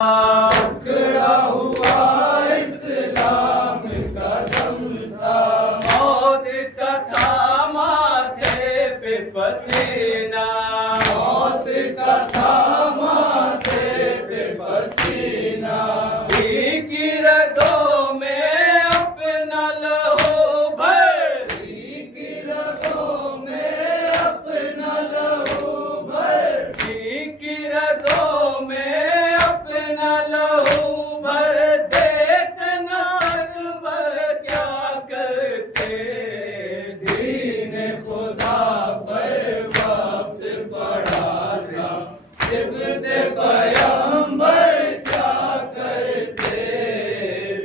کھڑا ہوا اسلام کا دم تھا، موت کا تھا ماتھے پہ پسینہ، موت کا تھا ماتھے پہ پسینہ، کی رگوں میں اپنا لہو بھر، کی رگوں میں اپنا لہو بھر، کی رگوں میں اپنا لہو بھر، دیکھنا اکبر کیا کرتے، دین خدا پر وقت پڑا تھا، جبت پیغمبر کیا کرتے،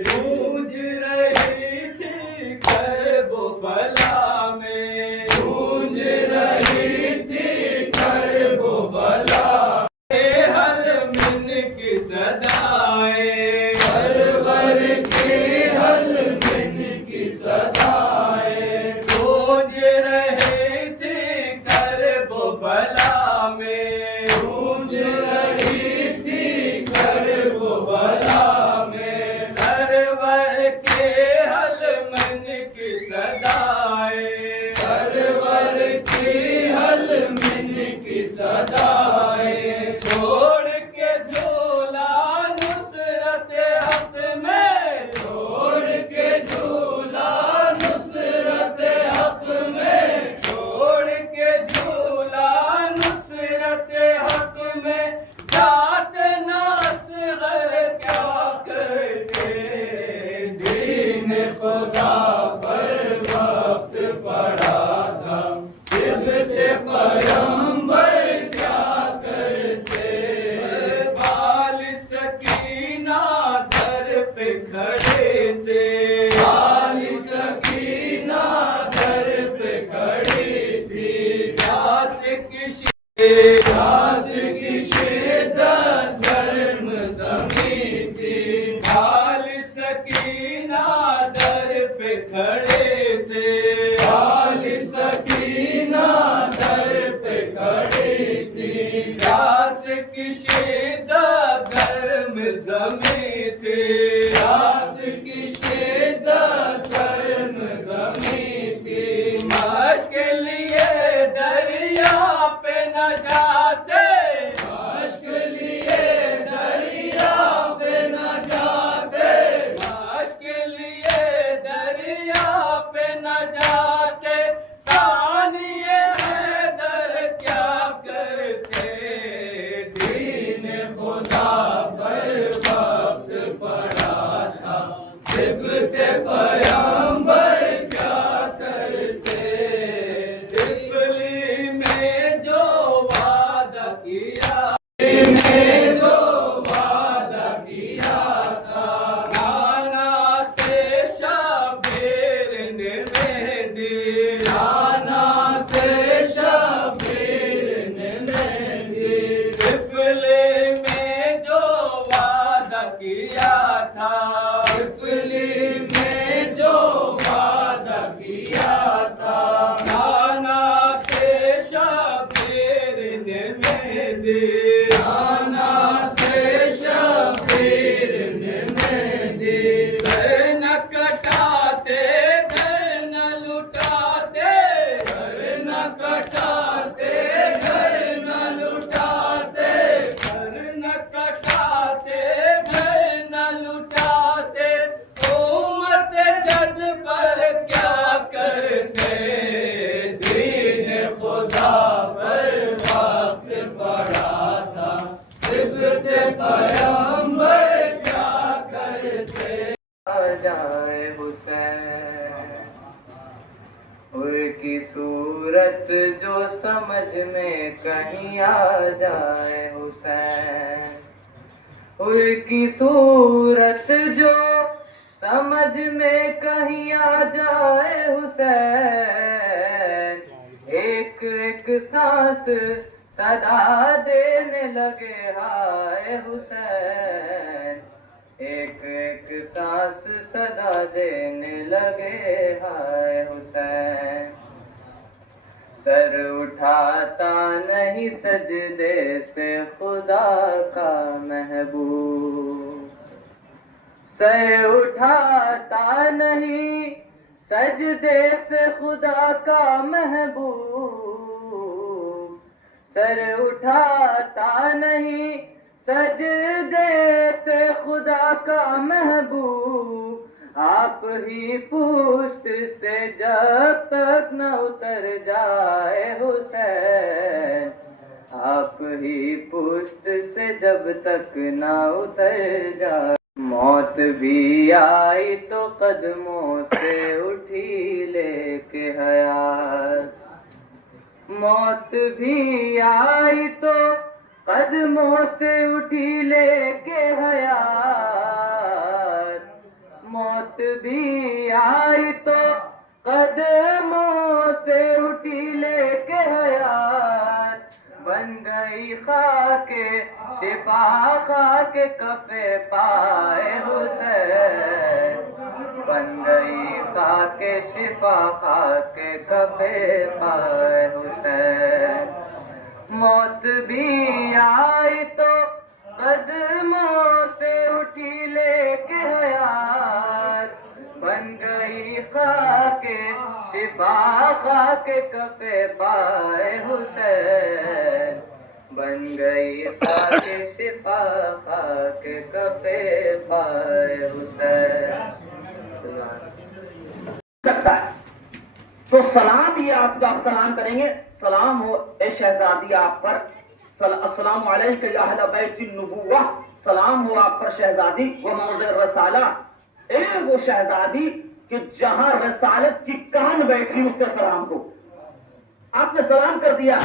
گونج رہی تھی کرب و بلا میں، گونج رہی تھی کرب و بلا حل من کی صدائیں، سرور کی حل من کی صدائیں، گونج رہی تھی کرب و بلا میں، گونج رہی تھی کرب و بلا میں، سرور کے حل من کی صدائیں، سرور کی حل من کی صدائیں، چھوڑ کے جھولا نصرت حق میں، چھوڑ کے جھولا نصرت حق میں، چھوڑ کے جھولا نصرت حق میں، جاتے ناصغر کیا کرتے، دین خدا پر وقت پڑا تھا، جبت پیغمبر کیا کرتے، بال سکینہ در پہ کھڑے تھے، بال سکینہ در پہ کھڑی تھی، پیاس کی شدت گرم زمین تھی، بال سکینہ در پہ کھڑے تھے، بال سکینہ در پہ کھڑی تھی، پیاس کی شدت گرم زمین تھی، پیاس کی شدت گرم زمین تھی، مشق کے لیے دریا پہ نہ جاتے، مشق کے لیے دریا پہ نہ جاتے، مشق کے لیے دریا پہ نہ جاتے، ثانیے حیدر کیا کرتے، دین خدا پر وقت پڑا تھا، جبت پیغمبر کیا کرتے، طفلی میں جو وعدہ کیا، میں جو وعدہ کیا تھا، نانا سے شبیر نے مہندی، نانا سے شبیر نے مہندی، طفلی میں جو وعدہ کیا تھا، طفلی میں جو وعدہ کیا تھا، نانا سے شبیر نے مہندی، نانا سے شبیر نے مہندی، سر نہ کٹاتے گھر نہ لٹاتے، سر نہ کٹاتے گھر نہ لٹاتے، سر نہ کٹاتے گھر نہ لٹاتے، امت جد پر کیا کرتے، دین خدا پر وقت پڑا تھا، جبت پیغمبر کیا کرتے، آ جائے حسین، ان کی صورت جو سمجھ میں کہیں آ جائے حسین، ان کی صورت جو سمجھ میں کہیں آ جائے حسین، ایک ایک سانس صدا دینے لگے ہائے حسین، ایک ایک سانس صدا دینے لگے ہائے حسین، سر اٹھاتا نہیں سجدے سے خدا کا محبوب، سر اٹھاتا نہیں سجدے سے خدا کا محبوب، سر اٹھاتا نہیں سجدے سے خدا کا محبوب، آپ ہی پشت سے جب تک نہ اتر جائے حسین، آپ ہی پشت سے جب تک نہ اتر جائے، موت بھی آئی تو قدموں سے اٹھی لے کے حیات، موت بھی آئی تو قدموں سے اٹھی لے کے حیات، موت بھی آئی تو قدموں سے اٹھی لے کے حیات، بن گئی خاک شفا خاک کفے پائے حسین، بن گئی خاک شفا خاک کفے پائے حسین، موت بھی آئی تو قدموں سے اٹھی لے کے حیات، بن گئی خاک شفا خاک کفے پائے حسین، بن گئی خاک شفا خاک کفے پائے حسین۔ سکتا ہے تو سلام یہ آپ سلام کریں گے، سلام ہو اے شہزادی آپ پر، السلام علیکم یا اہل بیت النبوہ، سلام ہو آپ پر شہزادی و موضع رسالہ، اے وہ شہزادی کہ جہاں رسالت کی کان بیٹھی اس کے سلام کو آپ نے سلام کر دیا،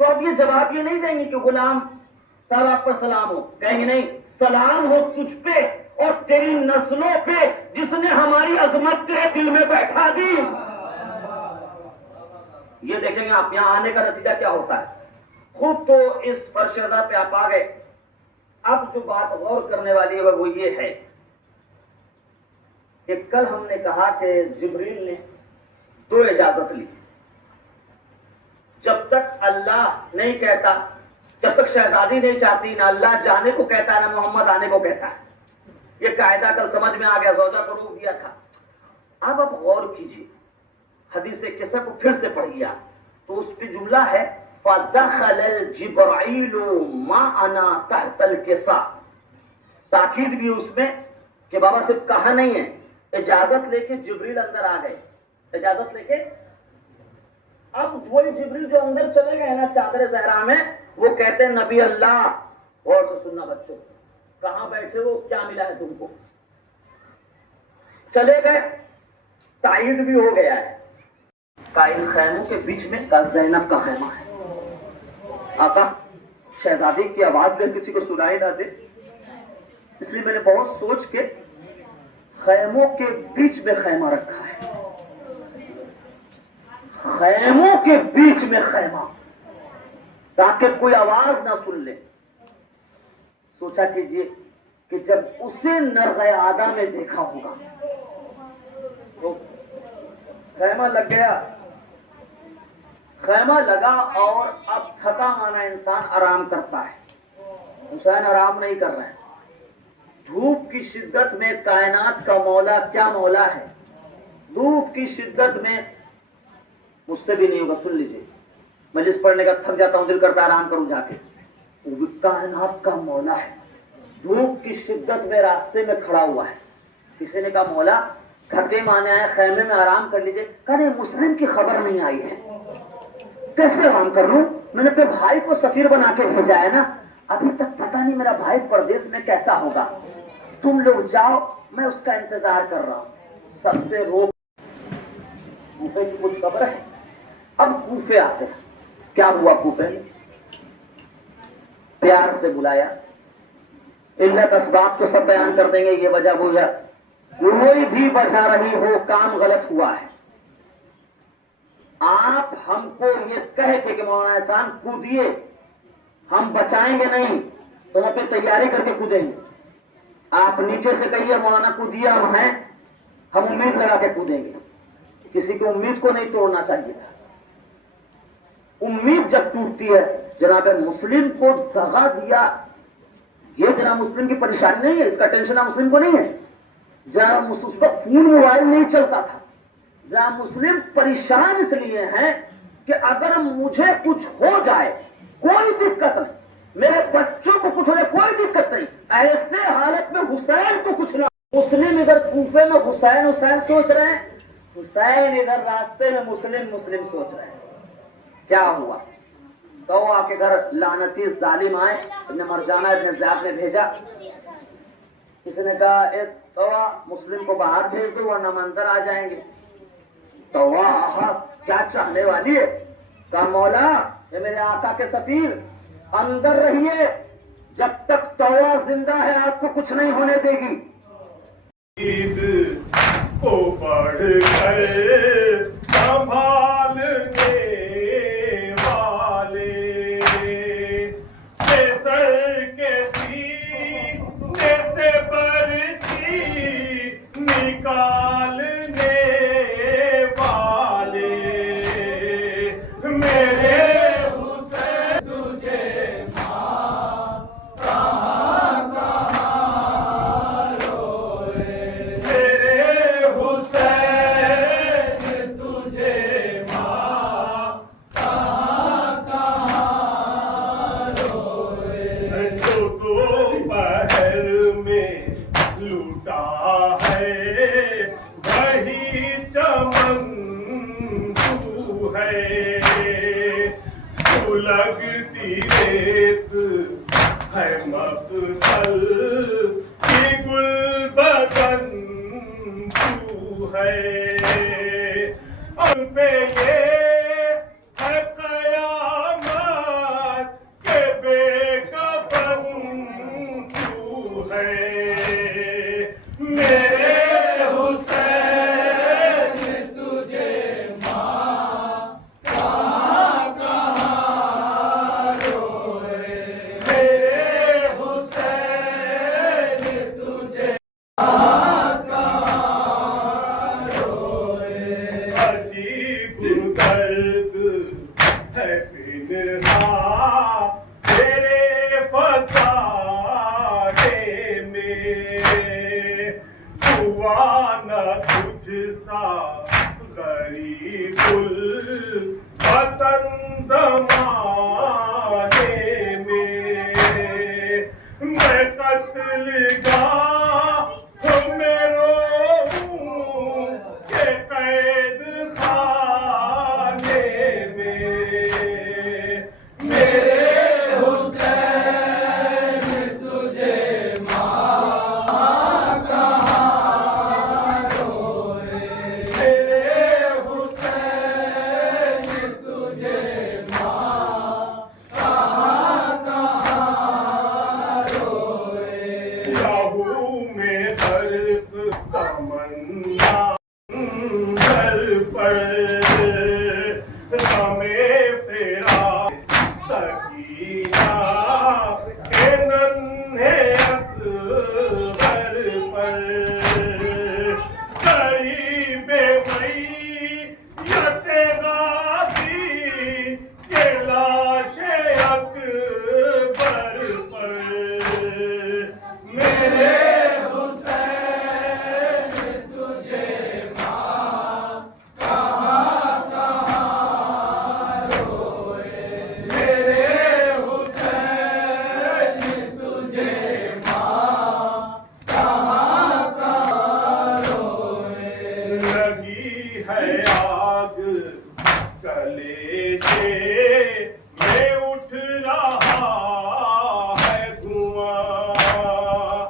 تو اب یہ جواب یہ نہیں دیں گے کہ غلام صاحب آپ پر سلام ہو، کہیں گے نہیں، سلام ہو تجھ پہ اور تیری نسلوں پہ جس نے ہماری عظمت تیرے دل میں بیٹھا دی۔ یہ دیکھیں گے آپ یہاں آنے کا نتیجہ کیا ہوتا ہے۔ خوب تو اس فرشدہ پہ آپ آ گئے، اب جو بات غور کرنے والی ہے وہ یہ ہے کہ کل ہم نے کہا کہ جبریل نے دو اجازت لی، جب تک اللہ نہیں کہتا، جب تک شہزادی نہیں چاہتی، نہ اللہ جانے کو کہتا ہے نہ محمد آنے کو کہتا ہے۔ یہ قاعدہ کل سمجھ میں آ گیا، زوجہ کو روک دیا تھا۔ اب آپ غور کیجیے، حدیث قصہ کو پھر سے پڑھیے آپ، تو اس پہ جملہ ہے فَدَخَلَ الْجِبْرَعِيلُ مَعَنَا تَحْتَ الْكِسَى، تاکید بھی اس میں کہ بابا صرف کہا نہیں ہے، اجازت لے کے جبریل اندر آ گئے، اجازت لے کے۔ اب وہی جبریل جو اندر چلے گئے نا چادر زہرا میں، وہ کہتے ہیں نبی اللہ، غور سے سننا بچوں، کہاں بیٹھے ہو، کیا ملا ہے تم کو؟ چلے گئے، تائید بھی ہو گیا ہے، ان خیموں کے بیچ میں زینب کا خیمہ ہے۔ آقا شہزادی کی آواز جو کسی کو سنائی نہ دے، اس لیے میں نے بہت سوچ کے خیموں کے بیچ میں خیمہ رکھا ہے، خیموں کے بیچ میں خیمہ، تاکہ کوئی آواز نہ سن لے۔ سوچا کیجئے کہ جب اسے نرغ آدھا میں دیکھا ہوگا تو خیمہ لگ گیا، خیمہ لگا، اور اب تھکا مانا انسان آرام کرتا ہے، حسین آرام نہیں کر رہے ہیں۔ دھوپ کی شدت میں کائنات کا مولا کیا مولا ہے، دھوپ کی شدت میں مجھ سے بھی نہیں ہوگا، سن لیجئے، مجلس پڑھنے کا تھک جاتا ہوں، دل کرتا آرام کروں جا کے، وہ بھی کائنات کا مولا ہے، دھوپ کی شدت میں راستے میں کھڑا ہوا ہے۔ کسی نے کہا مولا تھکے مانے آئے، خیمے میں آرام کر لیجئے، کہا نہیں مسلم کی خبر نہیں آئی ہے، کیسے آرام کر لوں، میں نے اپنے بھائی کو سفیر بنا کے بھیجا ہے نا، ابھی تک پتہ نہیں میرا بھائی پردیس میں کیسا ہوگا، تم لوگ جاؤ، میں اس کا انتظار کر رہا ہوں۔ سب سے روک، کوفے کی کچھ خبر ہے؟ اب کوفے آتے ہیں، کیا ہوا کوفے؟ پیار سے بلایا، علت اسباب تو سب بیان کر دیں گے، یہ وجہ وہ ہے، کوئی بھی بچا رہی ہو کام غلط ہوا ہے، آپ ہم کو یہ کہہ کے کہ مولانا احسان کودیے، ہم بچائیں گے نہیں، تو ہم پہ تیاری کر کے کودیں گے، آپ نیچے سے کہیے مولانا کودیا ہم ہیں، ہم امید لگا کے کودیں گے، کسی کی امید کو نہیں توڑنا چاہیے تھا۔ امید جب ٹوٹتی ہے، جناب مسلم کو دغا دیا، یہ جناب مسلم کی پریشانی نہیں ہے، اس کا ٹینشن جناب مسلم کو نہیں ہے. جناب اس کا فون موبائل نہیں چلتا تھا. جناب مسلم پریشان اس لیے ہیں کہ اگر مجھے کچھ ہو جائے کوئی دقت نہیں، میرے بچوں کو کچھ ہو جائے کوئی دقت نہیں، ایسے حالت میں حسین کو کچھ نہ. مسلم ادھر کوفے میں حسین حسین سوچ رہے ہیں، حسین ادھر راستے میں مسلم مسلم سوچ رہے ہیں. کیا ہوا؟ تو آ کے گھر لعنتی ظالم آئے. ابن مرجانہ ابن زیاد نے بھیجا. کسی نے کہا ایک تو مسلم کو باہر بھیج دو ورنہ ہم اندر آ جائیں گے. تو کیا چاہنے والی ہے؟ کہا مولا یہ میرے آقا کے سفیر اندر رہیے، جب تک توبہ زندہ ہے آپ کو کچھ نہیں ہونے دے گی. عید کو بڑھ کر سنبھالنے والے سر کے سینے سے برچی نکالنے والے میرے حسین تجھے ماں کہاں کہاں روئے، میرے حسین تجھے ماں کہاں کہاں روئے. جو دوپہر میں لوٹا ہے وہی چمن تو ہے، سلگتی ریت ہے مقتل کی گل بدن تو ہے. اب پہ یہ ہے قیامت کہ بے کفن تو ہے، میرے حسین تجھے ماں کہاں کہاں روئے، میرے حسین تجھے کہاں کہاں روئے. عجیب درد ہے پنہاں تیرے فسانے میں، ہوا نہ تجھ سا غریب الوطن زمانے میں. میں قتل گاہ میں روؤں کہ قید خانے میں، میرے حسین تجھے ماں کہاں روئے، میرے حسین تجھے ماں کہاں کہاں روئے. لہو میں غرق تمنا گھر پر غم فراق سکینہ کے ننھے اصغر پر، قریب میت غازی کے لاش اکبر پر، میرے حسین تجھے ماں کہاں کہاں روئے، میرے حسین تجھے ماں کہاں کہاں روئے. لگی ہے آگ کلیجے میں اٹھ رہا ہے دھواں،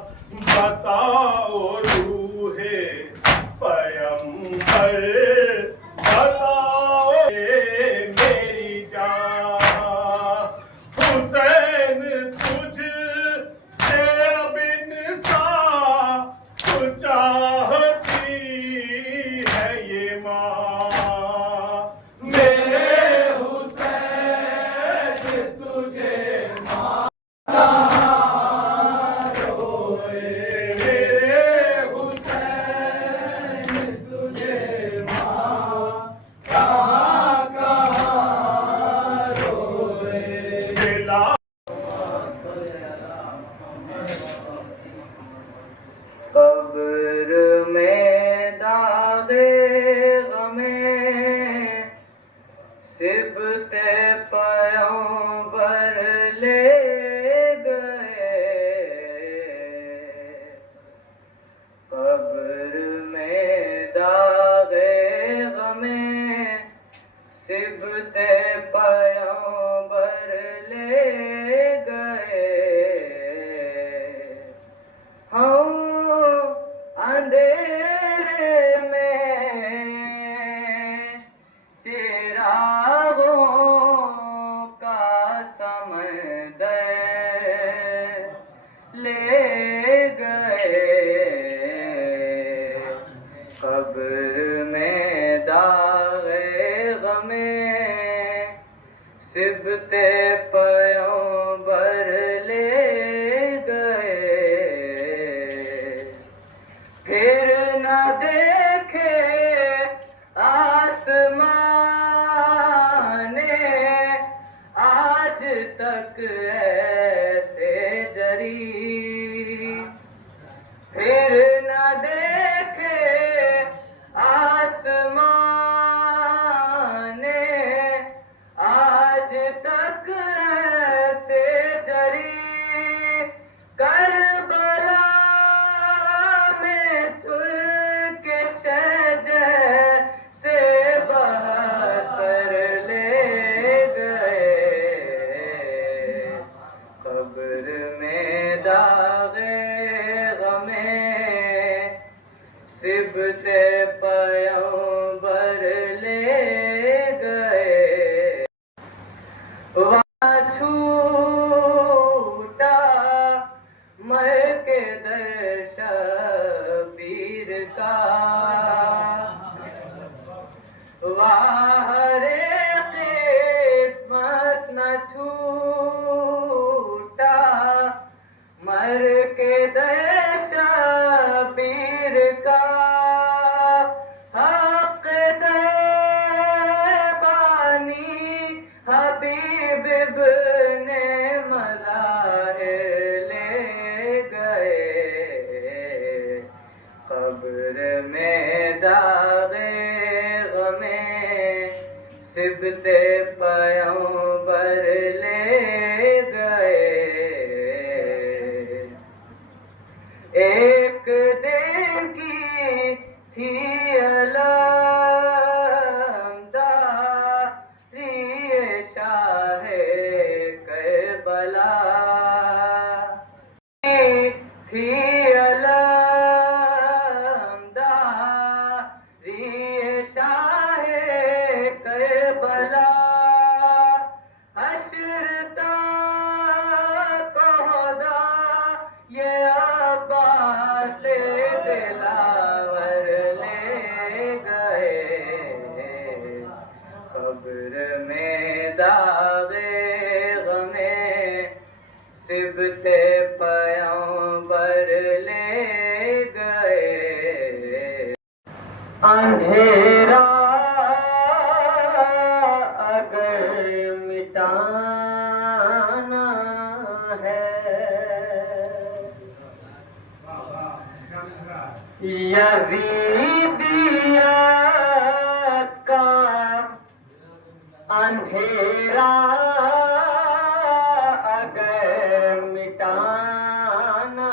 سبتے پیغمبر لے گئے وہاں چھوٹا مر کے در شبیر کا ہر قسمت نہ چھوٹا مر کے در شبیر کا حق دیوانی حبیب ابن مظاہر لے گئے قبر میں داغ سبت پیغمبر لے گئے ایک دن کی تھی علامداری شاہ کربلا تھی علامداری شاہ کربلا حشر تک خدا یہ عباس دلاور لے گئے قبر میں داغ غم سبت پیغمبر لے گئے اندھیرا مٹانا ہے یزیدیت کا اندھیرا اگر مٹانا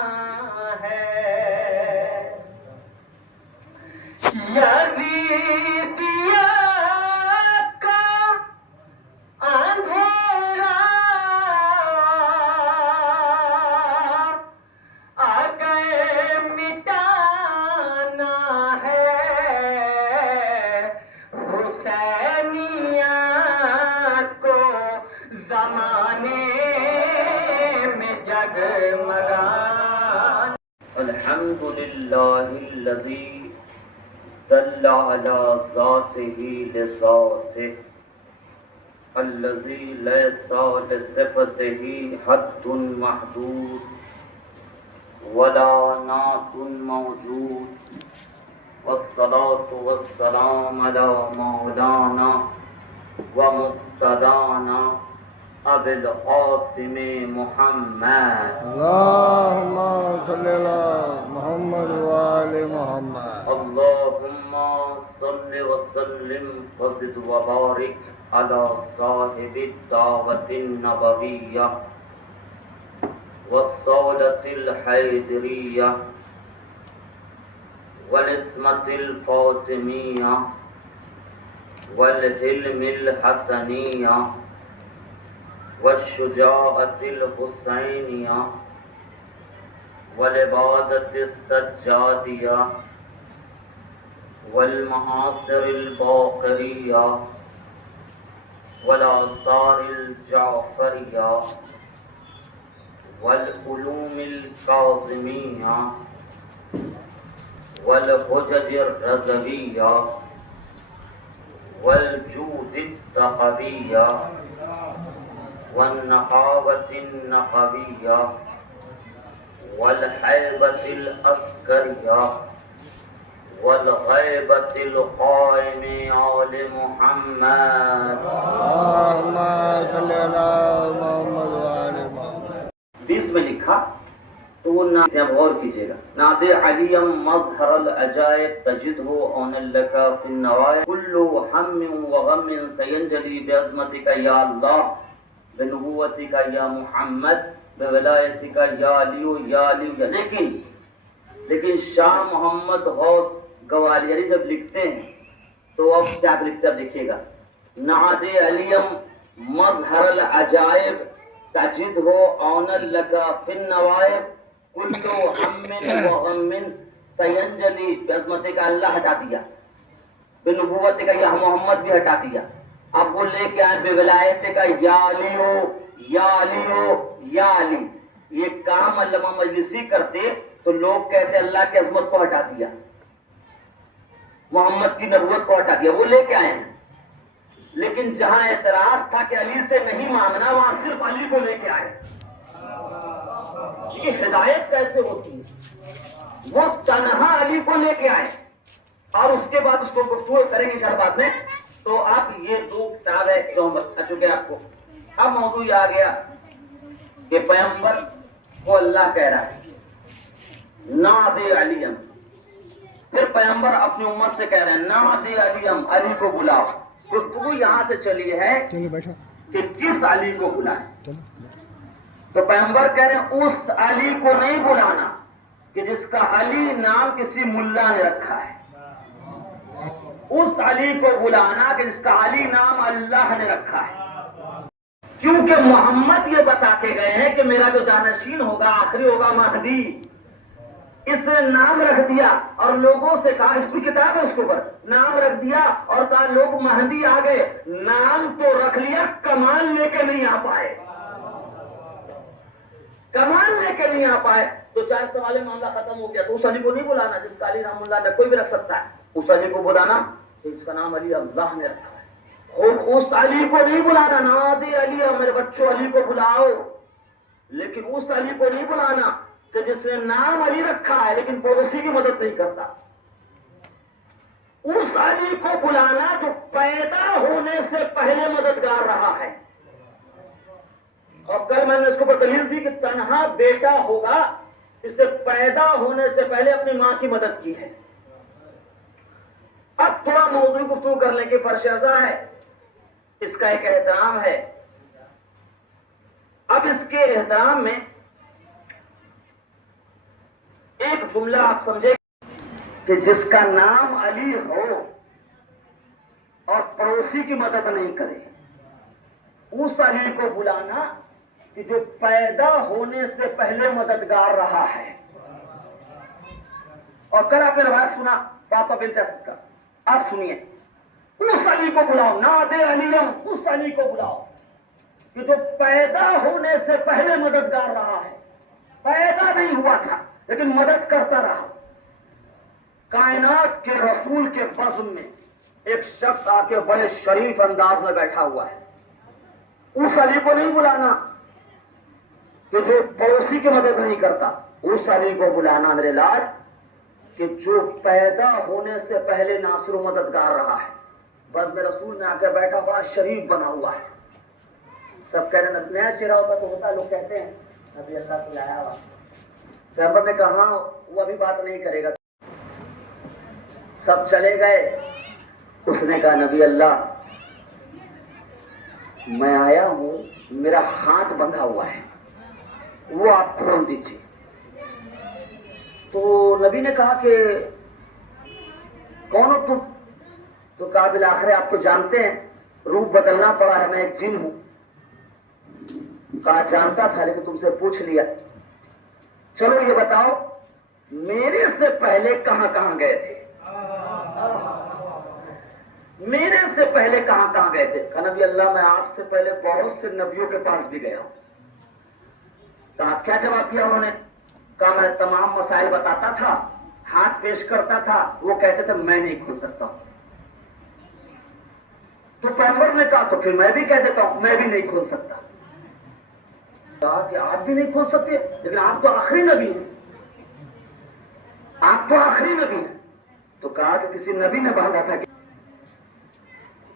ہے یزیدیت کا اندھیرا اگر مٹانا ہے حسینیت کو زمانے میں جگمگانا الحمدللہ الذی دل على ذاته لذاته الذي ليس لصفته حد محدود ولا نعت موجود والصلاة والسلام على مولانا ومقتدانا ابو القاسم محمد اللهم صل على محمد وآل محمد اللهم صل وسلم وزد وبارك على صاحب الدعوة النبوية والصولة الحيدرية والاسمة الفاطمية والحلم الحسنية والشجاعة الحسينية والعبادة السجادية والمحاصر الباقرية والآثار الجعفرية والعلوم الكاظمية والحجج الرضوية والجود التقوية والنقاوة النقوية والحيبة العسكرية والغيبة القائم آل محمد اللهم صل على محمد وآل محمد 20 میں لکھا تو وہ اب غور کیجیے گا ناد علیم مظہر العجائب تجدہ اون لک فی النوائب کل ہم و غم سینجلی بعظمتک یا اللہ بنبوتک یا محمد بولایتک یا علی یا علی. لیکن شاہ محمد غوث گوالیاری جب لکھتے ہیں تو اب کیا لکھتا دیکھیے گا نعت علیم مظہر العجائب تجدہ اون لک فی النوائب کل ہم و غم سینجلی بے عظمت کا اللہ ہٹا دیا, بے نبوت کا یا محمد بھی ہٹا دیا. اب وہ لے کے آئے بے ولایت کا یا علی ہو یا علی ہو یا علی. یہ کام علامہ مجلسی کرتے تو لوگ کہتے اللہ کی عظمت کو ہٹا دیا, محمد کی نبوت کو ہٹا دیا. وہ لے کے آئے ہیں, لیکن جہاں اعتراض تھا کہ علی سے نہیں مانگنا, وہاں صرف علی کو لے کے آئے. یہ ہدایت کیسے ہوتی ہے؟ وہ تنہا علی کو لے کے آئے, اور اس کے بعد اس کو گفتگو کریں گے انشاءاللہ بعد میں. تو آپ یہ دو کتاب ہے جو ہم بتا چکے آپ کو. اب موضوع یہ آ گیا کہ پیغمبر کو اللہ کہہ رہا ہے نعت علیم. پھر پیغمبر اپنی امت سے کہہ رہے ہیں نعت علیم, علی کو بلاؤ. گفتگو یہاں سے چلی ہے کہ کس علی کو بلائیں. تو پیغمبر کہہ رہے ہیں اس علی کو نہیں بلانا کہ جس کا علی نام کسی ملا نے رکھا ہے, اس علی کو بلانا کہ جس کا علی نام اللہ نے رکھا ہے. کیونکہ محمد یہ بتا کے گئے ہیں کہ میرا جو جانشین ہوگا آخری ہوگا مہدی, اس نے نام رکھ دیا اور لوگوں سے کہا, اس کی کتاب ہے اس کے اوپر, نام رکھ دیا اور کہا لوگ مہدی آ گئے. نام تو رکھ لیا, کمال لے کے نہیں آ پائے, کمال لے کے نہیں آ پائے. تو چاہے سوال معاملہ ختم ہو گیا. تو اس علی کو نہیں بلانا جس کا علی نام اللہ نے, کوئی بھی رکھ سکتا ہے. اس علی کو بلانا جس کا نام علی اللہ نے رکھا ہے. اور اس علی کو نہیں بلانا نعت علی, میرے بچوں علی کو بلاؤ, لیکن اس علی کو نہیں بلانا کہ جس نے نام علی رکھا ہے لیکن پڑوسی کی مدد نہیں کرتا. اس علی کو بلانا جو پیدا ہونے سے پہلے مددگار رہا ہے. اور کل میں نے اس کو پر دلیل دی کہ تنہا بیٹا ہوگا, اس نے پیدا ہونے سے پہلے اپنی ماں کی مدد کی ہے. اب تھوڑا موضوع گفتگو کرنے کی فرش ازا ہے, اس کا ایک احترام ہے. اب اس کے احترام میں ایک جملہ آپ سمجھے کہ جس کا نام علی ہو اور پڑوسی کی مدد نہیں کرے, اس علی کو بلانا کہ جو پیدا ہونے سے پہلے مددگار رہا ہے. اور کل آپ نے روایت سنا پاپا بنت اسد کا, آپ سنیے. اس علی کو بلاؤ, نعت علیم, اس علی کو بلاؤ کہ جو پیدا ہونے سے پہلے مددگار رہا ہے. پیدا نہیں ہوا تھا لیکن مدد کرتا رہا. کائنات کے رسول کے بزم میں ایک شخص آ کے بڑے شریف انداز میں بیٹھا ہوا ہے. اس علی کو نہیں بلانا کہ جو پڑوسی کی مدد نہیں کرتا, اس علی کو بلانا میرے لال کہ جو پیدا ہونے سے پہلے ناصر و مددگار رہا ہے. بس میں رسول میں آ کے بیٹھا بڑا شریف بنا ہوا ہے. سب کہہ رہے ہیں نیا چہرہ ہوتا تو ہوتا, لوگ کہتے ہیں نبی اللہ کو لایا ہوا. پیغمبر نے کہا وہ ابھی بات نہیں کرے گا. سب چلے گئے. اس نے کہا نبی اللہ میں آیا ہوں, میرا ہاتھ بندھا ہوا ہے, وہ آپ کھول دیجیے. تو نبی نے کہا کہ کون ہو تم؟ تو کہا بالآخر آپ تو جانتے ہیں روپ بدلنا پڑا ہے, میں ایک جن ہوں. کہا جانتا تھا لیکن تم سے پوچھ لیا. چلو یہ بتاؤ میرے سے پہلے کہاں کہاں گئے تھے؟ میرے سے پہلے کہاں کہاں گئے تھے؟ کہا نبی اللہ میں آپ سے پہلے بہت سے نبیوں کے پاس بھی گیا ہوں. کہا کیا جواب دیا انہوں نے؟ کہا میں تمام مسائل بتاتا تھا, ہاتھ پیش کرتا تھا, وہ کہتے تھے میں نہیں کھول سکتا ہوں. تو پیغمبر نے کہا تو پھر میں بھی کہہ دیتا ہوں میں بھی نہیں کھول سکتا. کہا کہ آپ بھی نہیں کھول سکتے لیکن آپ تو آخری نبی ہیں, آپ تو آخری نبی ہیں. تو کہا کہ کسی نبی نے باندھا تھا.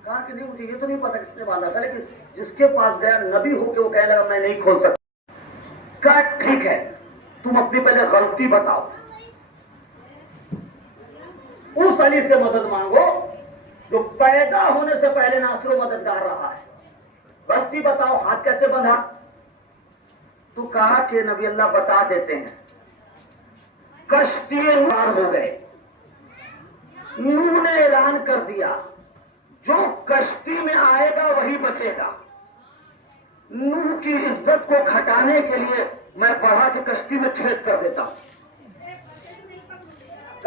کہا کہ نہیں مجھے یہ تو نہیں پتا کس نے باندھا تھا, لیکن جس کے پاس گیا نبی ہو کے وہ کہنے لگا میں نہیں کھول سکتا. کہا ٹھیک ہے تم اپنی پہلے غلطی بتاؤ, اس علی سے مدد مانگو جو پیدا ہونے سے پہلے ناصر و مددگار رہا ہے. غلطی بتاؤ, ہاتھ کیسے بندھا؟ تو کہا کہ نبی اللہ بتا دیتے ہیں. کشتی پار ہو گئے, نوح نے اعلان کر دیا جو کشتی میں آئے گا وہی بچے گا. نوح کی عزت کو گھٹانے کے لیے میں بڑھا کے کشتی میں چھید کر دیتا ہوں.